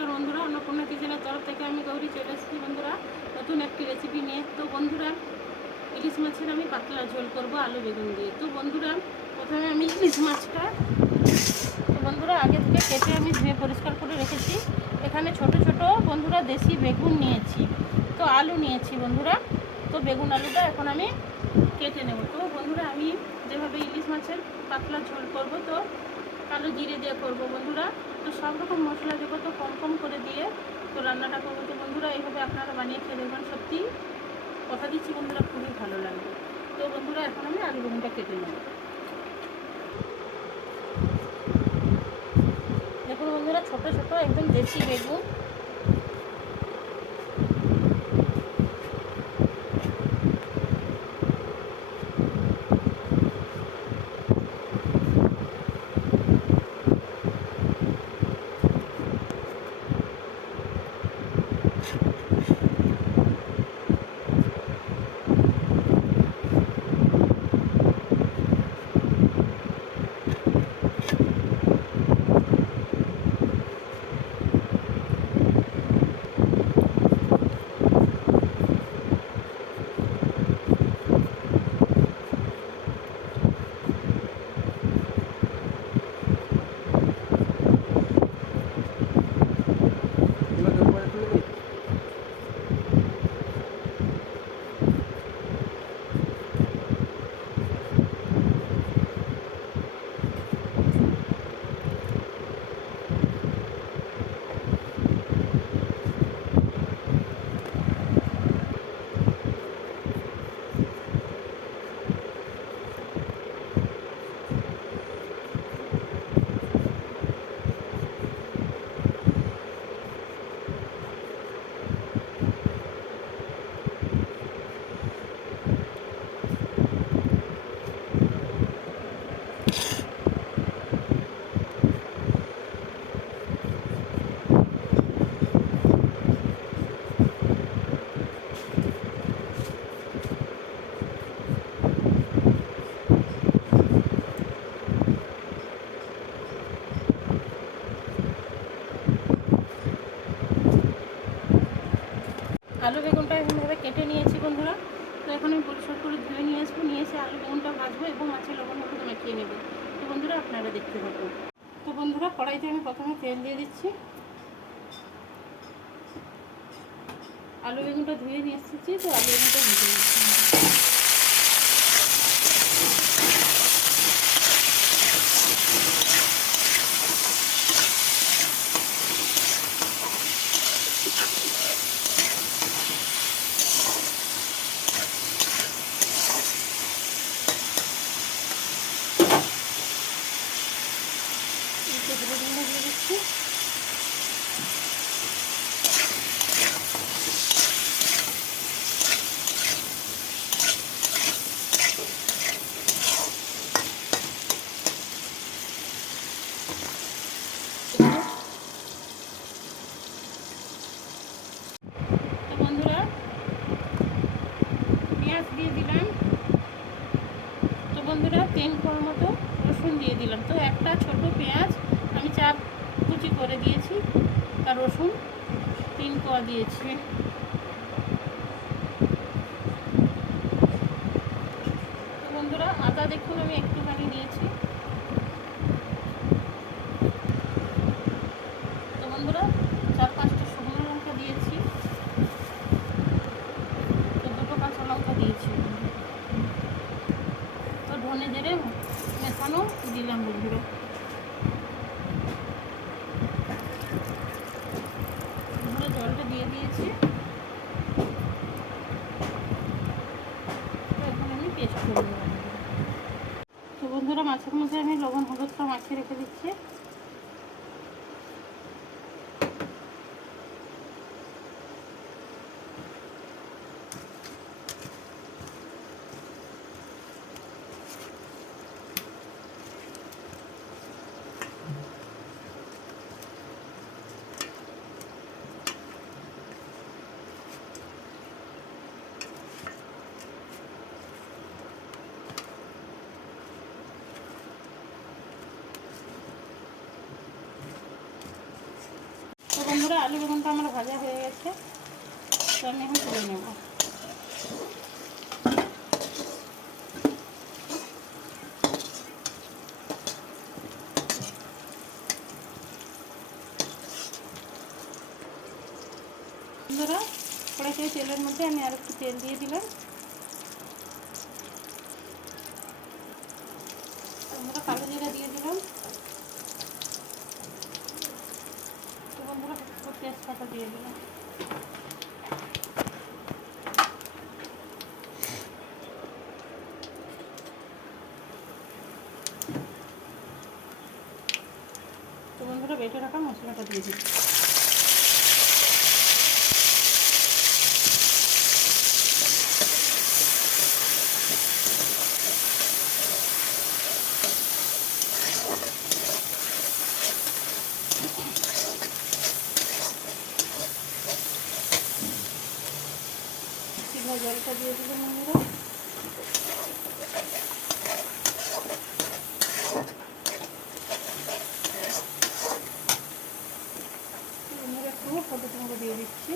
নমস্কার বন্ধুরা, অন্নপূর্ণা কিচেনের তরফ থেকে আমি গৌরী চলে এসেছি বন্ধুরা নতুন একটি রেসিপি নিয়ে। তো বন্ধুরা, ইলিশ মাছের আমি পাতলা ঝোল করব আলু বেগুন দিয়ে। তো বন্ধুরা, প্রথমে আমি ইলিশ মাছটা বন্ধুরা আগে থেকে কেটে আমি ধুয়ে পরিষ্কার করে রেখেছি। এখানে ছোট ছোট বন্ধুরা দেশি বেগুন নিয়েছি, তো আলু নিয়েছি বন্ধুরা। তো বেগুন আলুটা এখন আমি কেটে নেব। তো বন্ধুরা, আমি যেভাবে ইলিশ মাছের পাতলা ঝোল করব, তো কালো জিরে দিয়ে করবো বন্ধুরা। তো সব রকম মশলা দেবো, তো কম কম করে দিয়ে তো রান্নাটা করবো। তো বন্ধুরা, এইভাবে আপনারা বানিয়ে খেয়ে দেখবেন, সত্যি কথা দিচ্ছি বন্ধুরা, খুবই ভালো লাগবে। তো বন্ধুরা, এখন আমি আলু বেগুনটা কেটে নেব। দেখুন বন্ধুরা, ছোট ছোট একদম দেশি বেগুন। আলু বেগুনটা এভাবে কেটে নিয়েছি বন্ধুরা। তো এখন আমি পরিষ্কার করে ধুয়ে নিয়ে আসবো, নিয়ে এসে আলু বেগুনটা ভাজবো এবং মাছের লবণ হলুদ মাখিয়ে নেবো। তো বন্ধুরা, আপনারা দেখতে থাকুন। তো বন্ধুরা, কড়াইতে আমি প্রথমে তেল দিয়ে দিচ্ছি। আলু বেগুনটা ধুয়ে নিয়ে এসেছি, তো আলু বেগুনটা ভেজে নিচ্ছি। দিয়ে দিচ্ছি। তো বন্ধুরা, পেঁয়াজ দিয়ে দিলাম। তো বন্ধুরা, 3 কোয়া মতো রসুন দিয়ে দিলাম। তো একটা ছোট পেঁয়াজ আমি 4 কুচি করে দিয়েছি, আর রসুন 3 কোয়া দিয়েছি। তো বন্ধুরা, আদা দেখুন আমি একটুখানি দিয়েছি। তো বন্ধুরা, 4-5টা শুকনো লঙ্কা দিয়েছি। তো 2টো কাঁচা লঙ্কা দিয়েছি। তো ধনে জিরে মেশানো দিলাম বন্ধুরা। জলটা দিয়ে দিয়েছি। তো এখন আমি পেস্ট করে নেব। তো বন্ধুরা, মাছের মধ্যে আমি লবণ হলুদটা মাখিয়ে রেখে দিচ্ছি। তো বন্ধুরা আলু বেগুনটা আমার ভাজা হয়ে গেছে, তো আমি এখন তুলে নেব। বন্ধুরা কড়াইতে তেলের মধ্যে আমি আর একটু তেল দিয়ে দিলাম। বন্ধুরা কালো জিরা দিয়ে দিলাম। তো বন্ধুরা তেজপাতা দিয়ে দিলাম। তো বন্ধুরা বেটে রাখা মশলাটা দিয়ে দিচ্ছি। জলটা দিয়ে দিলাম বন্ধুরা। একটু হলুদ গুঁড়ো দিয়ে দিচ্ছি।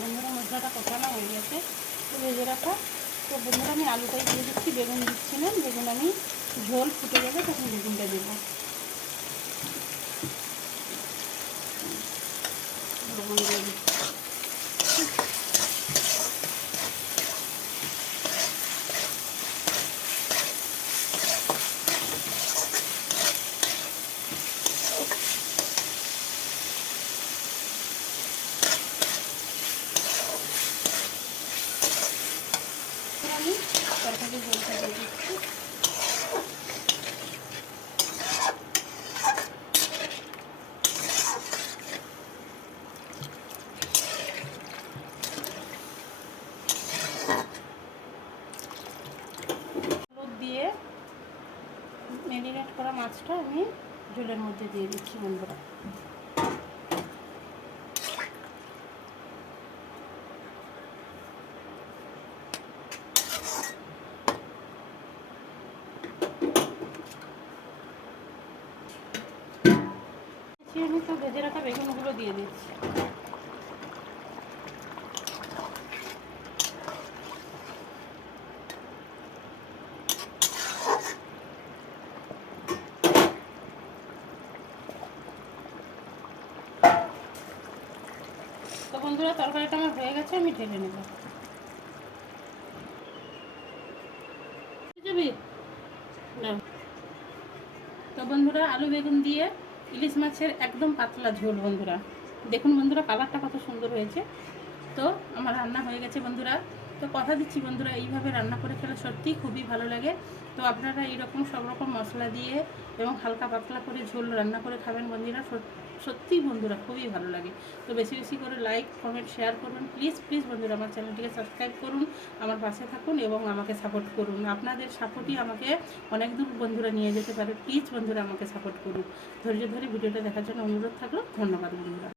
বন্ধুরা মশলাটা কষানো হয়ে গেছে, তো ভেজে রাখা। তো বন্ধুরা আমি আলুটাই দিয়ে দিচ্ছি, বেগুন দিচ্ছি না। বেগুন আমি ঝোল ফুটে যাবে তখন বেগুনটা দেবো। বেগুন দিয়ে দিচ্ছি। আমি তরকারি ঝোলটা দিয়ে দিচ্ছি। হলুদ দিয়ে ম্যারিনেট করা মাছটা আমি ঝোলের মধ্যে দিয়ে দিচ্ছি বন্ধুরা। আমি তো ভেজে রাখা বেগুনগুলো দিয়ে দিচ্ছি। তো বন্ধুরা তরকারিটা আমার হয়ে গেছে, আমি ঢেলে নেব। তো বন্ধুরা আলু বেগুন দিয়ে ইলিশ মাছের একদম পাতলা ঝোল বন্ধুরা, দেখুন বন্ধুরা কালারটা কত সুন্দর হয়েছে। তো আমার রান্না হয়ে গেছে বন্ধুরা। তো কথা দিচ্ছি বন্ধুরা, এইভাবে রান্না করে খেলে সত্যিই খুবই ভালো লাগে। তো আপনারা এইরকম সব রকম মশলা দিয়ে এবং হালকা পাতলা করে ঝোল রান্না করে খাবেন বন্ধুরা, সত্যিই বন্ধুরা খুবই ভালো লাগে। তো বেশি বেশি করে লাইক কমেন্ট শেয়ার করুন প্লিজ প্লিজ বন্ধুরা। আমার চ্যানেলটিকে সাবস্ক্রাইব করুন, আমার পাশে থাকুন এবং আমাকে সাপোর্ট করুন। আপনাদের সাপোর্টই আমাকে অনেক দূর বন্ধুরা নিয়ে যেতে পারে। প্লিজ বন্ধুরা আমাকে সাপোর্ট করুন। ধৈর্য ধরে ভিডিওটা দেখার জন্য অনুরোধ থাকলো। ধন্যবাদ বন্ধুরা।